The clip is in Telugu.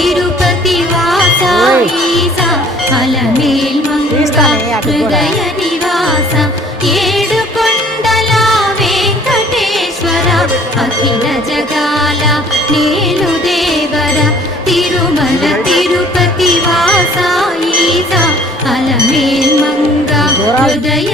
తిరుపతి వాస ఈసా అలమేల్ మంగ హృదయ నివాస ఏడు కొండల వెంకటేశ్వర అఖిల జగాల నేలు దేవర తిరుమల తిరుపతి వాస ఈసా అలమేల్ మంగ హృదయ